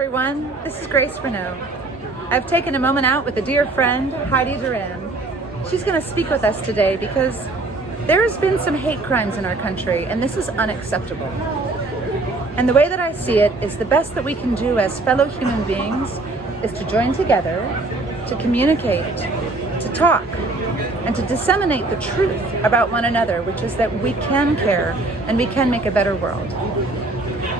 everyone. This is Grace Renaud. I've taken a moment out with a dear friend, Heidi Duran. She's going to speak with us today because there's been some hate crimes in our country, and this is unacceptable. And the way that I see it is the best that we can do as fellow human beings is to join together, to communicate, to talk, and to disseminate the truth about one another, which is that we can care and we can make a better world.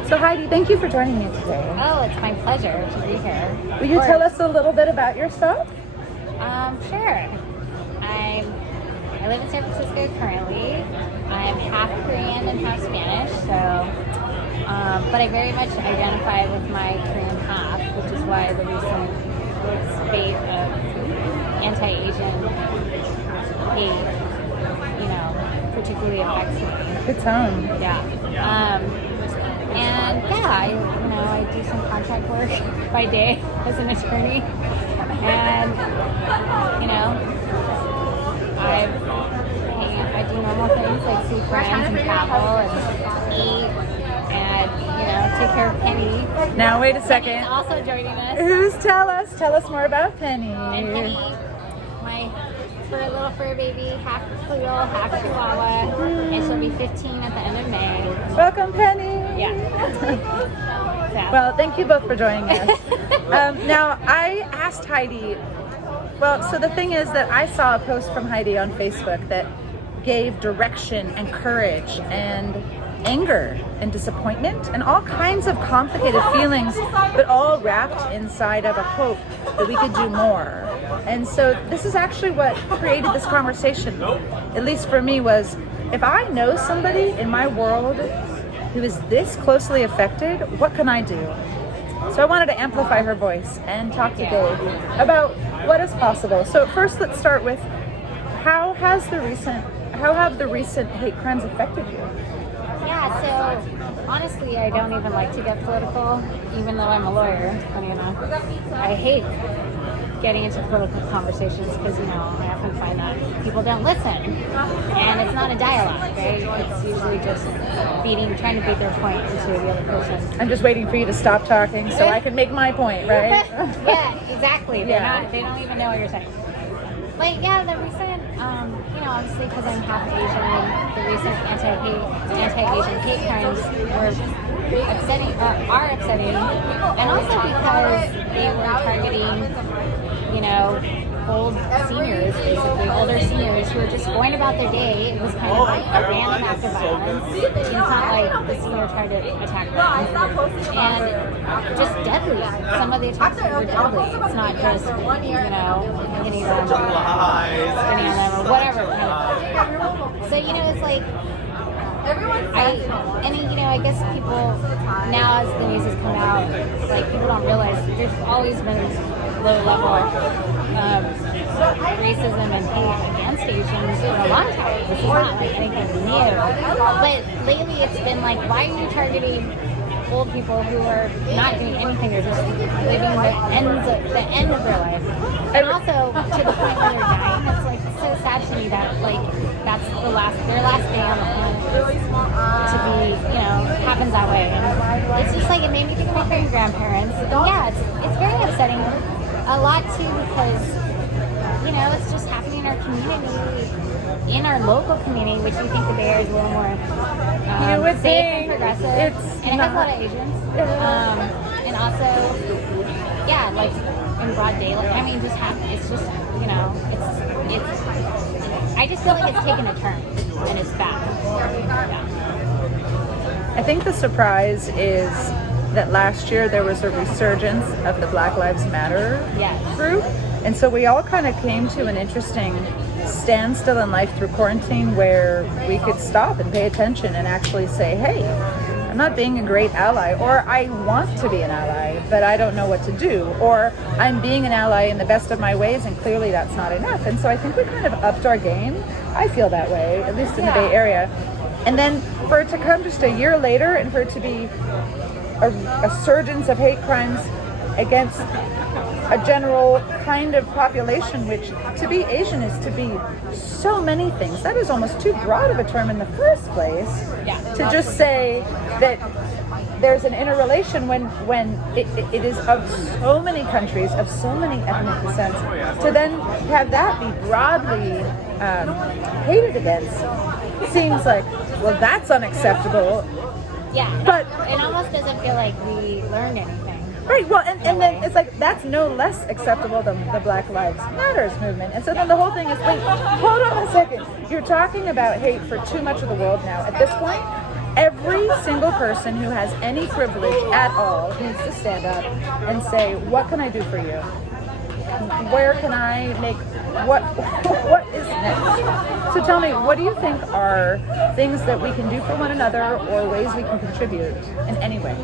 So Heidi, thank you for joining me today. Oh, it's my pleasure to be here. Will you tell us a little bit about yourself? Sure. I live in San Francisco currently. I'm half Korean and half Spanish, but I very much identify with my Korean half, which is why the recent spate of anti-Asian hate, particularly affects me. Good time. Yeah. I do some contract work by day as an attorney, and I do normal things like see friends and travel and eat and take care of Penny. Now wait a second. Penny's also joining us. Tell us more about Penny. And Penny, my little fur baby, half poodle, half chihuahua, and she'll be 15 at the end of May. Welcome, Penny. Yeah. Well, thank you both for joining us. Now, I asked Heidi, so the thing is that I saw a post from Heidi on Facebook that gave direction and courage and anger and disappointment and all kinds of complicated feelings, but all wrapped inside of a hope that we could do more. And so this is actually what created this conversation, at least for me, was if I know somebody in my world who is this closely affected, what can I do? So I wanted to amplify her voice and talk to Dave about what is possible. So first, let's start with how have the recent hate crimes affected you? Yeah, so honestly, I don't even like to get political, even though I'm a lawyer. Funny enough, I hate getting into political conversations because I often find that people don't listen, and it's not a dialogue, right? It's usually just trying to beat their point into the other person. I'm just waiting for you to stop talking so I can make my point, right? Yeah, exactly. They don't even know what you're saying. But yeah, the recent, obviously because I'm half Asian, the recent anti-Asian hate crimes are upsetting, and also because they were targeting, old seniors, basically older seniors who were just going about their day. It was kind of like a random act of violence. It's not like the senior tried to attack them, and just deadly. Some of the attacks were deadly. It's not just hitting them, spinning on them, or whatever kind of. So it's like. I guess people now, as the news has come out, people don't realize there's always been low-level racism and hate against Asians for a long time. This is not anything new. But lately, it's been why are you targeting old people who are not doing anything? They're just living the end of their life, and also to the point where they're dying. It's so sad to me that that's their last day on the planet to be happens that way. And it's just it made me think of my great grandparents. And yeah, it's very upsetting. A lot too because it's just happening in our community, in our local community, which we think the Bay Area is a little more safe and progressive, and it has a lot of Asians. And also, in broad daylight. I mean, it's just it's. I just feel like it's taken a turn, and it's bad. Yeah. I think the surprise is that last year there was a resurgence of the Black Lives Matter group. And so we all kind of came to an interesting standstill in life through quarantine where we could stop and pay attention and actually say, hey, I'm not being a great ally, or I want to be an ally, but I don't know what to do, or I'm being an ally in the best of my ways, and clearly that's not enough. And so I think we kind of upped our game. I feel that way, at least in the Bay Area. And then for it to come just a year later and for it to be a surgence of hate crimes against a general kind of population, which to be Asian is to be so many things. That is almost too broad of a term in the first place. To just say that there's an interrelation when it is of so many countries, of so many ethnic descents, to then have that be broadly hated against seems like, well, that's unacceptable. Yeah, but it almost doesn't feel like we learned anything. Right, well, and then it's like, that's no less acceptable than the Black Lives Matters movement. And so then the whole thing is, wait, hold on a second. You're talking about hate for too much of the world now. At this point, every single person who has any privilege at all needs to stand up and say, what can I do for you? Where can I make, what is next? So tell me, what do you think are things that we can do for one another or ways we can contribute in any way?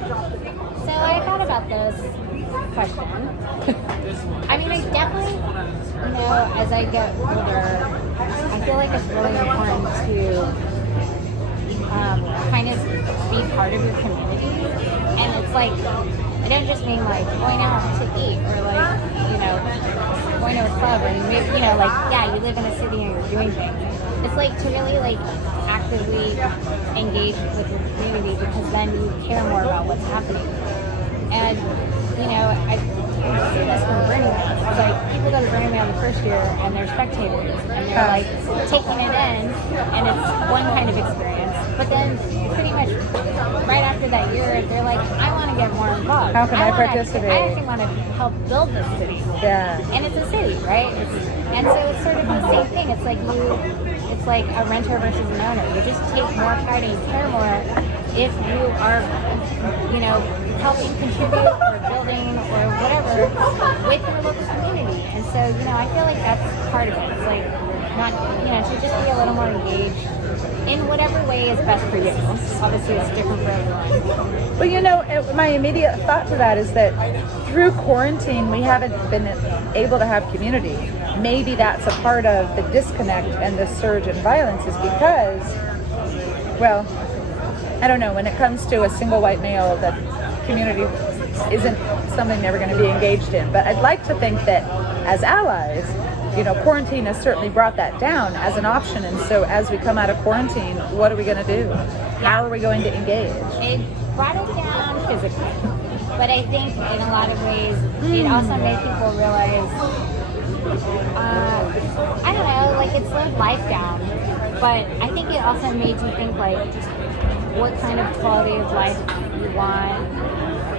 So I thought about this question. I mean, I definitely, as I get older, I feel like it's really important to kind of be part of your community. And it's like, I don't just mean like going out to eat or like, going to a club and maybe, you live in a city and you're doing things. It's like to really like actively engage with your community, because then you care more about what's happening. And, I've seen this from Burning Man. It's like people go to Burning Man the first year and they're spectators and they're like taking it in, and it's one kind of experience. But then pretty much right after that year, they're like, I want to get more involved. How can I participate? I actually want to help build this city. Yeah. And it's a city, right? And so it's sort of the same thing. It's like a renter versus an owner. You just take more pride and you care more if you are, helping contribute or building or whatever with your local community. And so, I feel like that's part of it. It's like not, to just be a little more engaged in whatever way is best for you. Obviously, it's different for everyone. Well, my immediate thought to that is that through quarantine, we haven't been able to have community. Maybe that's a part of the disconnect and the surge in violence is because, well, I don't know, when it comes to a single white male, that community isn't something they're going to be engaged in. But I'd like to think that as allies, quarantine has certainly brought that down as an option. And so as we come out of quarantine, what are we going to do? How are we going to engage? It brought it down physically. But I think in a lot of ways, it also made people realize, I don't know, like it slowed life down. But I think it also made you think like what kind of quality of life you want.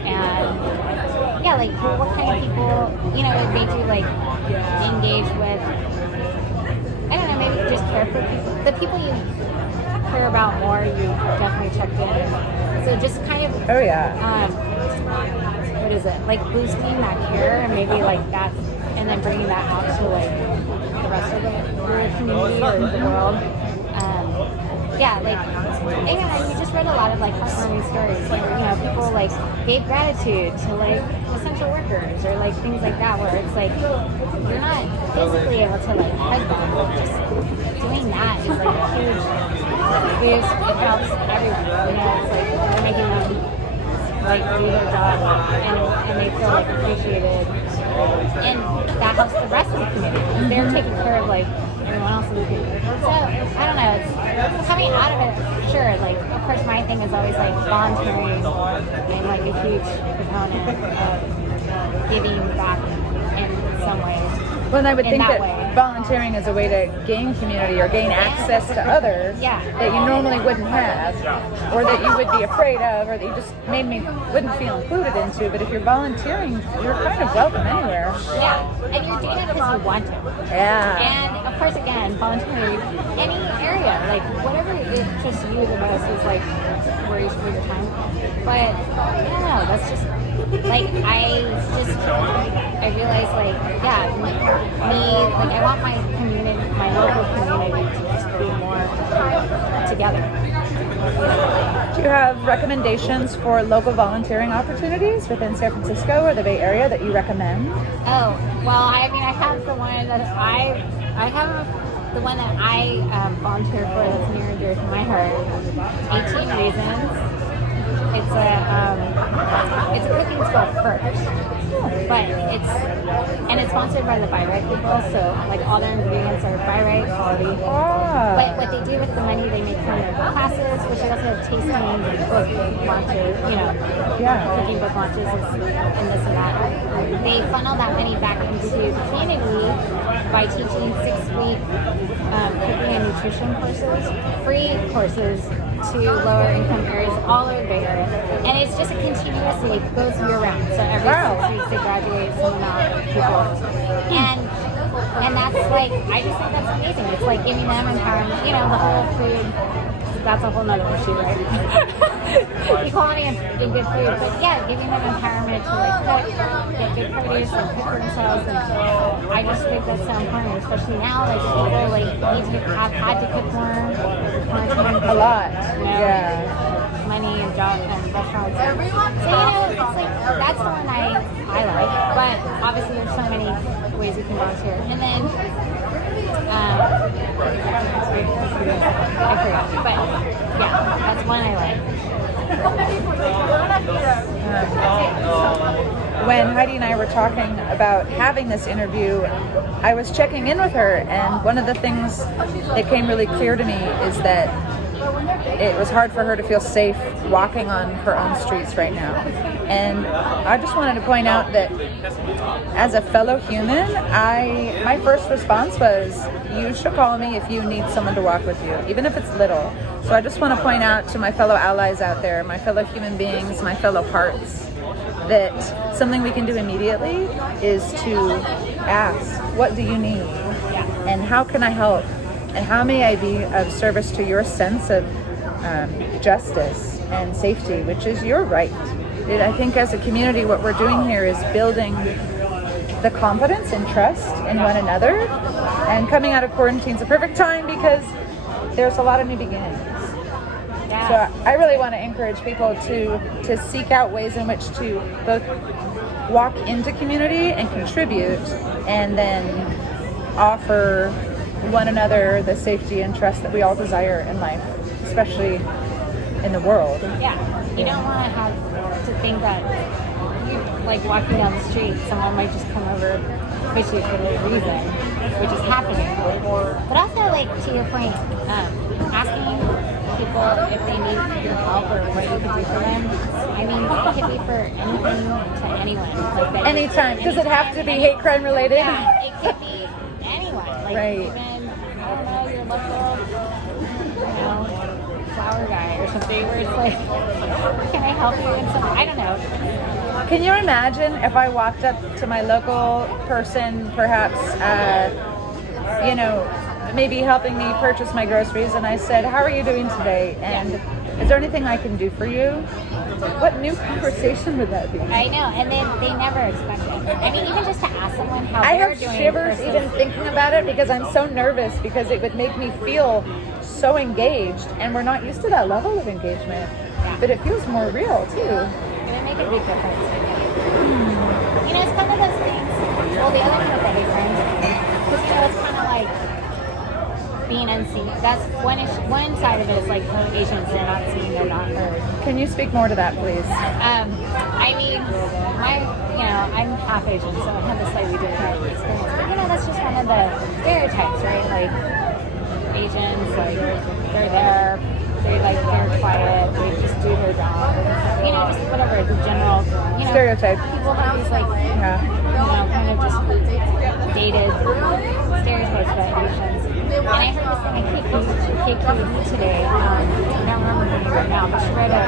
And like what kind of people, it made you like engage with, I don't know, maybe just care for people. The people you care about more, you definitely checked in. So just kind of, what is it? Like boosting that care and maybe like that, and then bringing that out to like the rest of the community or the world. You just read a lot of like heartwarming stories where, people like gave gratitude to like essential workers or like things like that, where it's like you're not physically able to like hug them, but just doing that is like a huge boost. It helps everyone. It's like you're making them like do their job and they feel like appreciated, and that helps the rest of the community because they're taking care of like everyone else in the community. So I don't know, it's coming out of it. Sure, like of course my thing is always like volunteering and like a huge proponent of giving back in some ways. Well, and I would think that volunteering is a way to gain community or gain access to others that you normally wouldn't have, or that you would be afraid of, or that you just wouldn't feel included into. But if you're volunteering, you're kind of welcome anywhere. Yeah, and you're doing it because you want to. Yeah. And of course, again, volunteering any area, like whatever interests you the most is like where you spend your time. But I don't know, that's just like I realized like I want my community, my local community to just be more together. Do you have recommendations for local volunteering opportunities within San Francisco or the Bay Area that you recommend? Oh, well, I have the one that I volunteer for that's near and dear to my heart. 18 Reasons. It's a cooking school first. but it's sponsored by the Buy Right people, so like all their ingredients are Buy Right quality. But what they do with the money they make from their classes, which they also have tastings and book launches, cooking book launches and this and that. They funnel that money back into the community by teaching 6-week cooking and nutrition courses, free courses to lower income areas all over the Bay Area. And it's just a continuously, it goes year round. So every 6 weeks they graduate some amount of people. And that's like, I just think that's amazing. It's like giving them empowerment, the whole food, that's a whole nother issue, right? Equality in good food, but giving them empowerment to like cook, get good produce and cook for themselves. And I just think that's so important, especially now, like people like need to have had to cook more. A lot, money and job and restaurants. So it's like that's the one I like. But obviously there's so many ways you can volunteer. And then I forgot, but that's one I like. When Heidi and I were talking about having this interview, I was checking in with her, and one of the things that came really clear to me is that it was hard for her to feel safe walking on her own streets right now. And I just wanted to point out that as a fellow human, my first response was, you should call me if you need someone to walk with you, even if it's little. So I just want to point out to my fellow allies out there, my fellow human beings, my fellow hearts, that something we can do immediately is to ask, what do you need? And how can I help? And how may I be of service to your sense of justice and safety, which is your right? I think as a community, what we're doing here is building the confidence and trust in one another. And coming out of quarantine is a perfect time because there's a lot of new beginnings. So I really want to encourage people to seek out ways in which to both walk into community and contribute, and then offer one another the safety and trust that we all desire in life, especially in the world. You don't want to have to think that you, like walking down the street, someone might just come over, push you for no reason, which is happening. But also, like to your point, asking people if they need your help or what you can do for them. I mean, it could be for anything to anyone. Like anytime. Does it have to be hate crime related? Yeah, it could be anyone. Like even, I don't know, your local, flower guy or something where it's like, can I help you in some, I don't know. Can you imagine if I walked up to my local person, perhaps, maybe helping me purchase my groceries, and I said, how are you doing today? And is there anything I can do for you? What new conversation would that be? I know, and then they never expect it. I mean, even just to ask someone how I they're have doing shivers versus... even thinking about it because I'm so nervous, because it would make me feel so engaged, and we're not used to that level of engagement. But it feels more real too. It would make a big difference. It's kind of those things. Well, the other thing with the hate crimes, because it's kind of like being unseen. That's one side of it is like Asians, they're not seen, they're not heard. Can you speak more to that, please? I mean, I'm half Asian, so I have a slightly different experience. But that's just one of the stereotypes, right? Like Asians, like they're there, they're quiet, they just do their job, just whatever the general stereotype. People have these kind of just dated stereotypes about Asians. And I heard this thing at KQED today. I don't remember her name right now, but she wrote an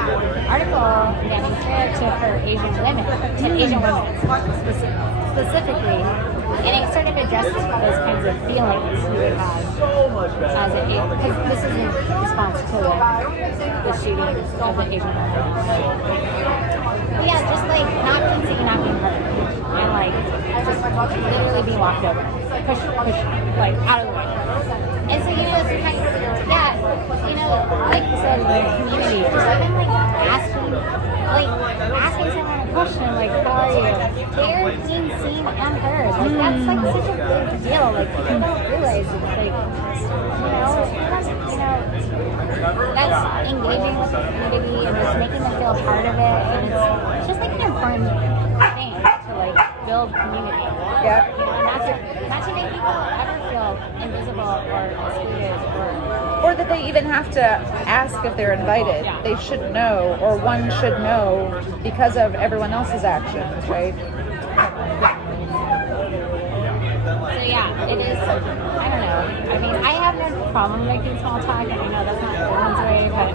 article getting fair to her Asian women, specifically. And it sort of addresses those kinds of feelings you would have as an Asian, because this is in response to the shootings of the Asian women. But just like not being seen, not being heard, and just literally being walked over, push, out of the way. And so it's kind of, like you said, like community, just even asking someone a question, like, how are you? They're being seen and heard. Like, that's such a big deal. Like, people don't realize it's like, that's engaging with the community and just making them feel part of it. And it's just like an important thing to build build community. Yeah. You know, not to make people ever feel invisible or excluded Or that they even have to ask if they're invited. Yeah. They should know, or one should know because of everyone else's actions, right? So yeah, it is, I don't know. I mean, I have no problem making small talk, and I know that's not everyone's way, but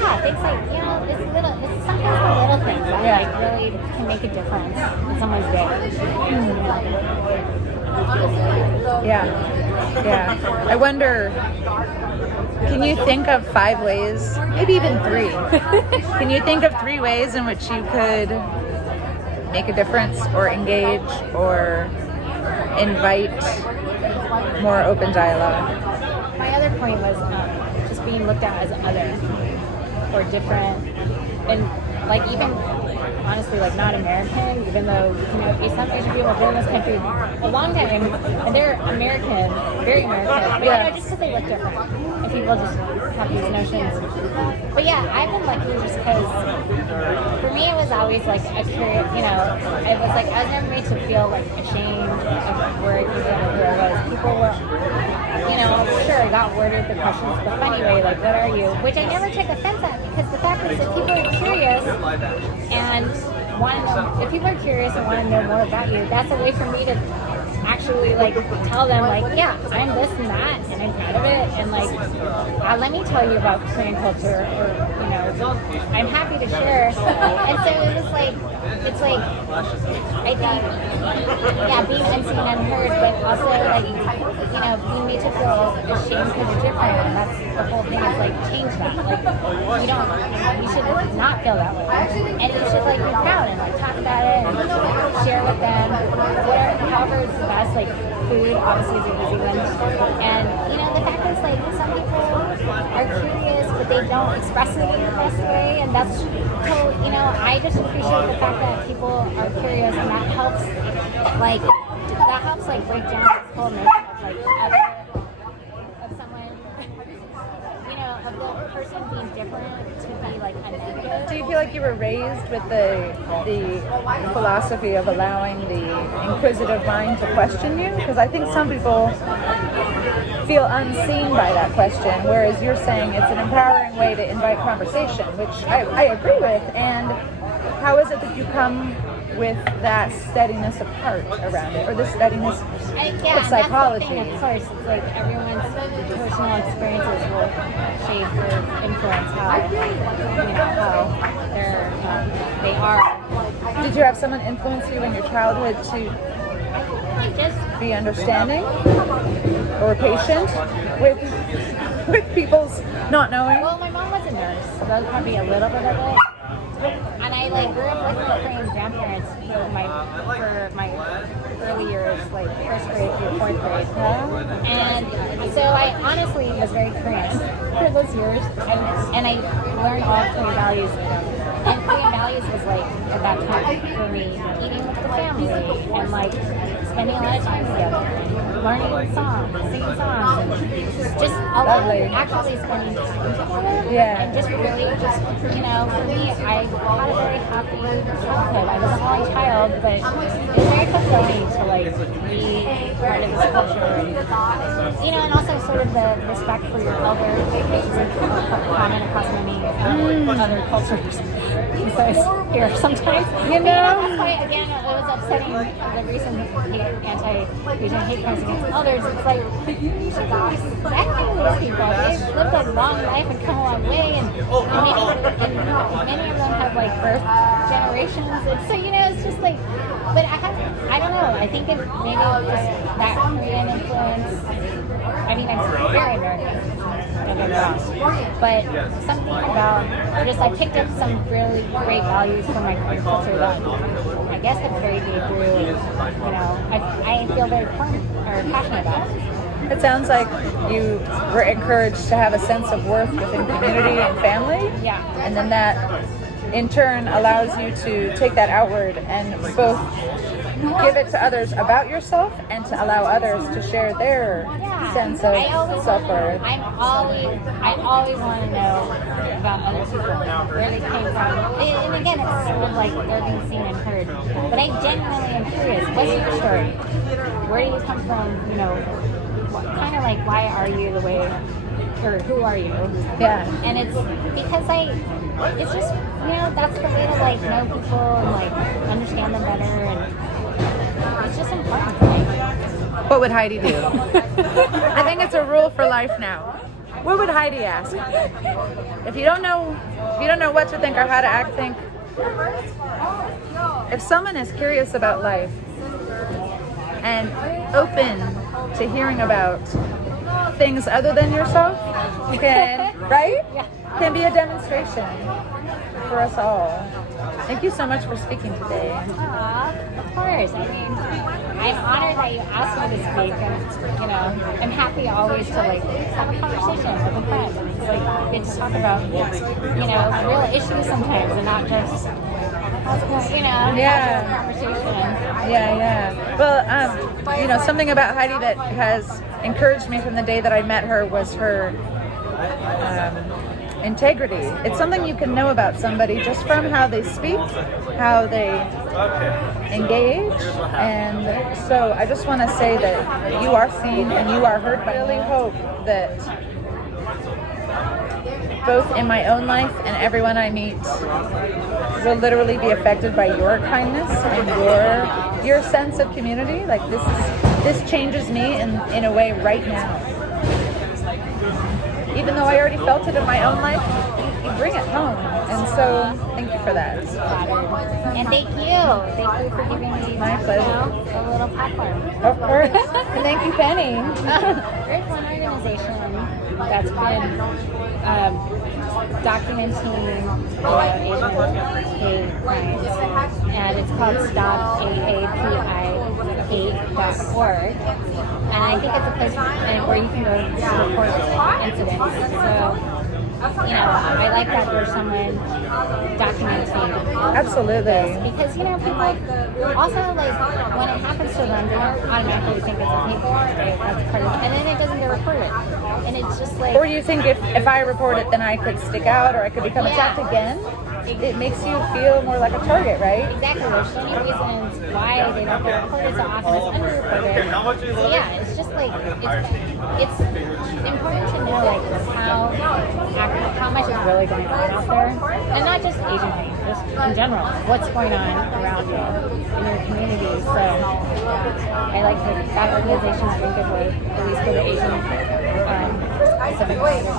yeah, things like, you know, it's sometimes the little things that like really can make a difference in someone's day. Yeah. I wonder, can you think of 5 ways, maybe even 3? Can you think of 3 ways in which you could make a difference or engage or invite more open dialogue? My other point was just being looked at as other or different, and like even honestly like not American, even though you know some Asian people have been in this country a long time and they're American, very American, but you know, just because they look different and people just have these notions. But yeah, I've been lucky just because for me it was always like a curious, you know, it was like I was never made to feel like ashamed of where who I was. People were, you know, sure, I got worded the questions the funny way, like, what are you? Which I never took offense at, because the fact is, if people are curious and want to know, if people are curious and want to know more about you, that's a way for me to actually, like, tell them, like, yeah, I'm this and that, and I'm proud of it, and, like, let me tell you about Korean culture, or, you know, I'm happy to share. And so it was like, it's like, I think, yeah, being unseen and unheard, but also, like, you know, being made to feel ashamed because you're different, and that's the whole thing, is, like, change that. Like, you should not feel that way. And you should, like, be proud and, like, talk about it and share with them, whatever, however is the best, like, food, obviously, is an easy one. And, you know, the fact is, like, some people are curious, but they don't express it in the best way, and that's totally, you know, I just appreciate the fact that people are curious, and that helps, like, break down this whole notion of, like, of someone, you know, of the person being different to be, like, a negative. Do you feel like you were raised with the philosophy of allowing the inquisitive mind to question you? Because I think some people feel unseen by that question, whereas you're saying it's an empowering way to invite conversation, which I agree with. And how is it that you come with that steadiness of heart around it, or the steadiness of psychology? Thing, of course, it's like everyone's personal experiences will shape or influence how, you know, how they are. Did you have someone influence you in your childhood to just be understanding or patient with people's not knowing? Well, my mom was a nurse, so that was probably a little bit of it. And I, like, grew up with my Korean grandparents for my early years, like 1st grade through 4th grade. And so I honestly was very Korean for those years, and I learned all Korean values. And Korean values was, like, at that time for me, eating with the family and, like, spending a lot of time together, learning songs, singing songs, and just a lot of actually spending time together. Yeah. And just really, you know, for me, I had a very happy childhood. I was an only child, but it's very fulfilling to, like, be part of this culture, and, you know, and also sort of the respect for your elder, which is a common across many other cultures. So it's here sometimes. You know, that's why, again, it was upsetting the recent anti-Asian hate crimes against elders. It's like, you should be respecting these people. They've lived a long life and come a long way, and many of them have, like, birth generations. And so, you know, it's just like, but I don't know. I think maybe just that Korean influence. I mean, I'm very American, don't get me wrong, but something about just, I picked up some really great values from my Korean culture that I guess have carried me through, you know, I feel very passionate about. It sounds like you were encouraged to have a sense of worth within community and family. Yeah. And then that in turn allows you to take that outward and both give it to others about yourself and to allow others to share their sense of self-worth. I always want to know about other people, where they came from. And again, it's sort of like they're being seen and heard. But I genuinely am curious, what's your story? Where do you come from? You know, kind of like, why are you the way, or who are you? Yeah. And it's because it's just, you know, that's the way to like know people and like understand them better, and it's just important, right? What would Heidi do? I think it's a rule for life now. What would Heidi ask? If you don't know what to think or how to act, think. If someone is curious about life and open to hearing about things other than yourself, can be a demonstration for us all. Thank you so much for speaking today. Of course. I mean, I'm honored that you asked me to speak, and you know, I'm happy always to like have a conversation with a friend. And it's like good to talk about, you know, real issues sometimes, and not just casual conversation. Yeah. Well, you know, something about Heidi that has encouraged me from the day that I met her was her integrity. It's something you can know about somebody just from how they speak, how they engage, and so I just want to say that you are seen and you are heard. I really hope that both in my own life and everyone I meet will literally be affected by your kindness and your sense of community. Like this changes me in a way right now. Even though I already felt it in my own life, you bring it home. And so, thank you for that. And thank you for giving me my pleasure. A little platform. Of course. And thank you, Penny. There's one organization that's been documenting Asian hate crimes, and it's called StopAAPI.org. And I think it's a place where you can go to report incidents. So, you know, I like that there's someone documenting. Absolutely. Because, you know, people also, like, when it happens to them, they don't automatically think it's a hate crime, and then it doesn't get reported. And it's just like... Or you think if I report it, then I could stick out or I could become attacked again? It makes you feel more like a target, right? Exactly. There's so many reasons why they don't get reported so often. It's underreported. So yeah, it's just like it's important to know like how much is really going on out there, and not just Asian hate, just in general. What's going on around you in your community? So I like that organization is a good way, at least for the Asian Pacific Right on.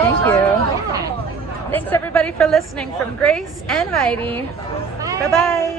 Thank you. Yeah. Thanks everybody for listening from Grace and Heidi. Bye-bye.